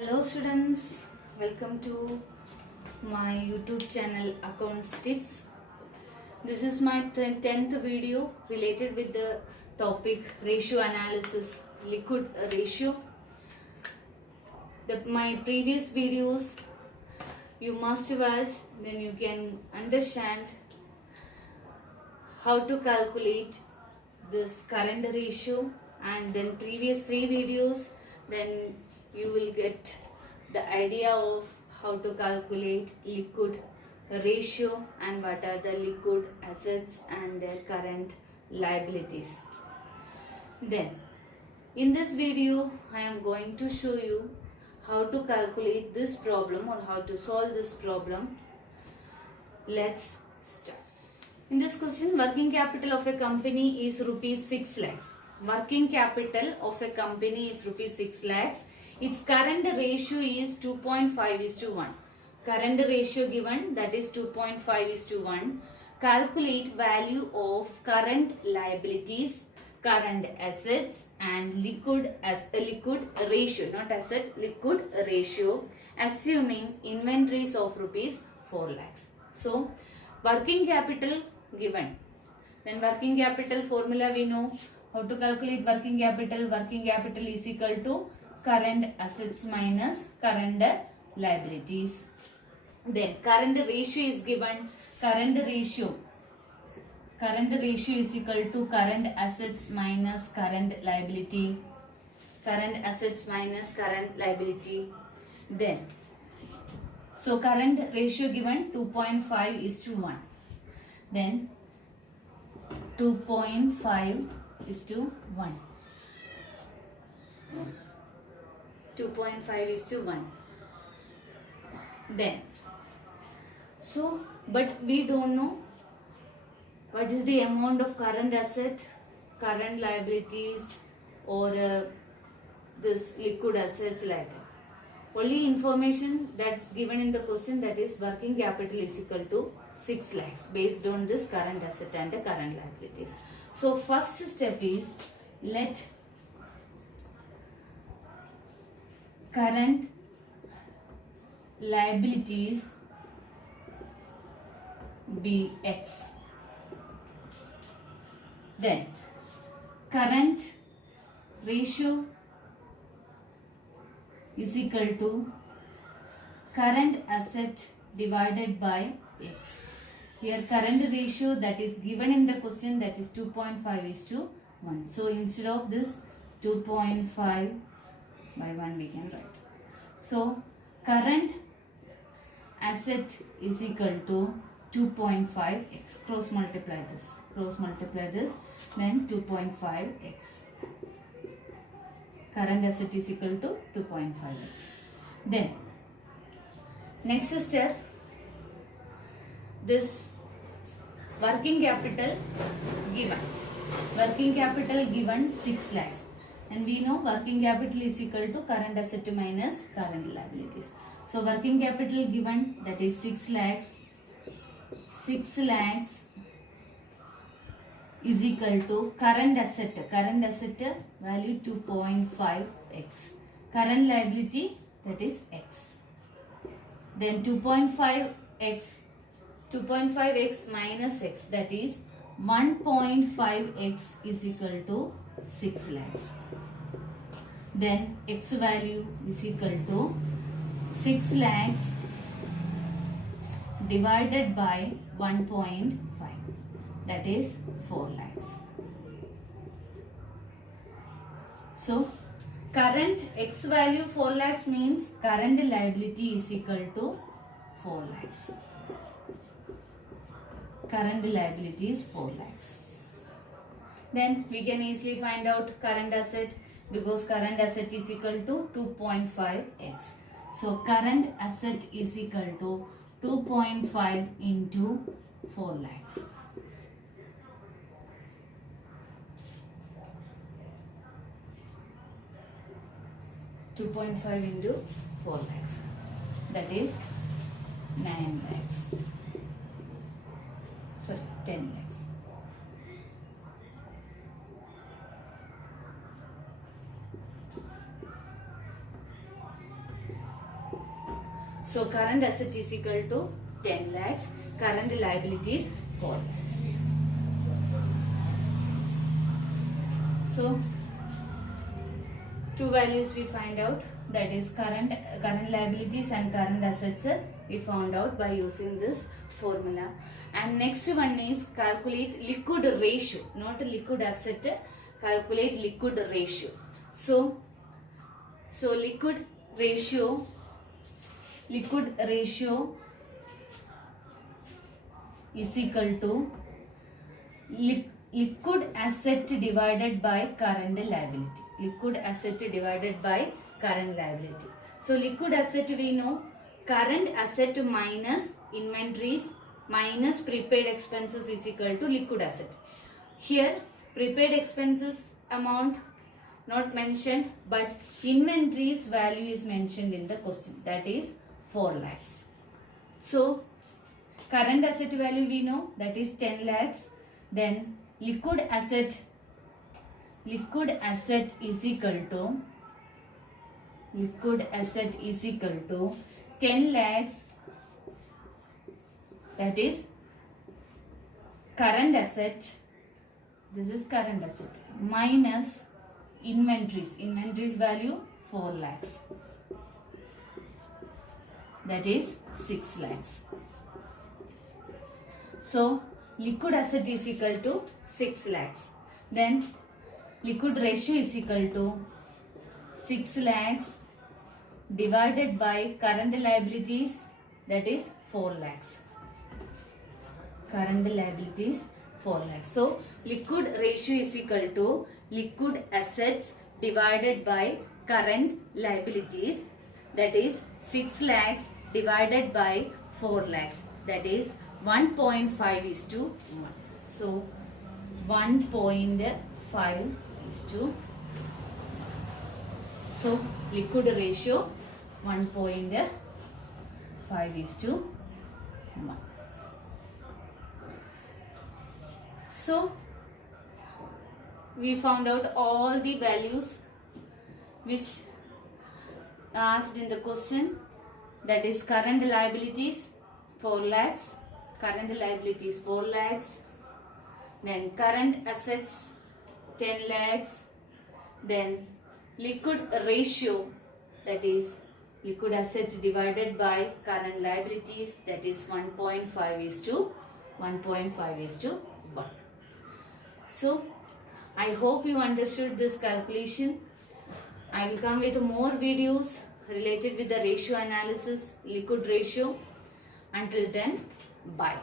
Hello students, welcome to my YouTube channel Accounts Tips. This is my 10th video related with the topic ratio analysis, liquid ratio. My previous videos you must watch, then you can understand how to calculate this current ratio, and then previous 3 videos, then you will get the idea of how to calculate liquid ratio and what are the liquid assets and their current liabilities. Then in this video I am going to show you how to calculate this problem or how to solve this problem. Let's start. In this question, working capital of a company is rupees 6 lakhs. Working capital of a company is rupees 6 lakhs. Its current ratio is 2.5:1. Current ratio given, that is 2.5:1. Calculate value of current liabilities, current assets and liquid ratio, not asset, liquid ratio, assuming inventories of rupees 4 lakhs. So, working capital given. Then working capital formula we know. How to calculate working capital? Working capital is equal to current assets minus current liabilities. Then current ratio is given. Current ratio is equal to current assets minus current liability. Current assets minus current liability. Then, so current ratio given 2.5:1. Then 2.5:1. 2.5:1. Then, so but we don't know what is the amount of current asset, current liabilities or this liquid assets like that. Only information that's given in the question, that is working capital is equal to 6 lakhs based on this current asset and the current liabilities. So first step is let current liabilities be X. Then current ratio is equal to current asset divided by X. Here current ratio that is given in the question, that is 2.5:1. So instead of this 2.5/1 we can write. So current asset is equal to 2.5x. Cross multiply this, then 2.5x. Current asset is equal to 2.5x. Then next step, this working capital given. Working capital given 6 lakhs. And we know working capital is equal to current asset minus current liabilities. So working capital given, that is 6 lakhs. 6 lakhs is equal to current asset value 2.5x. Current liability, that is x. Then 2.5x minus x, that is 1.5x is equal to 6 lakhs. Then x value is equal to 6 lakhs divided by 1.5, that is 4 lakhs. So current x value 4 lakhs means current liability is equal to 4 lakhs. Current liability is 4 lakhs. Then we can easily find out current asset, because current asset is equal to 2.5x. So current asset is equal to 2.5 into 4 lakhs. into 4 lakhs, that is 9 lakhs. Sorry, 10 lakhs. So current asset is equal to 10 lakhs, current liabilities 4 lakhs. So two values we find out, that is current liabilities and current assets we found out by using this formula. And next one is calculate liquid ratio, not liquid asset, calculate liquid ratio. So liquid ratio is equal to liquid asset divided by current liability. Liquid asset divided by current liability. So liquid asset we know, current asset minus inventories minus prepaid expenses is equal to liquid asset. Here prepaid expenses amount not mentioned, but inventories value is mentioned in the question, that is 4 lakhs. So current asset value we know, that is 10 lakhs. Then liquid asset is equal to 10 lakhs, that is current asset, this is current asset, minus inventories value 4 lakhs, that is 6 lakhs. So liquid asset is equal to 6 lakhs. Then liquid ratio is equal to 6 lakhs divided by current liabilities, that is 4 lakhs. Current liabilities 4 lakhs. So liquid ratio is equal to liquid assets divided by current liabilities, that is 6 lakhs divided by 4 lakhs, that is 1.5:1. So 1.5:1. So liquid ratio 1.5:1. So we found out all the values which asked in the question, that is current liabilities 4 lakhs, then current assets 10 lakhs, then liquid ratio, that is liquid assets divided by current liabilities, that is 1.5:1. So I hope you understood this calculation. I will come with more videos related with the ratio analysis, liquid ratio. Until then, bye.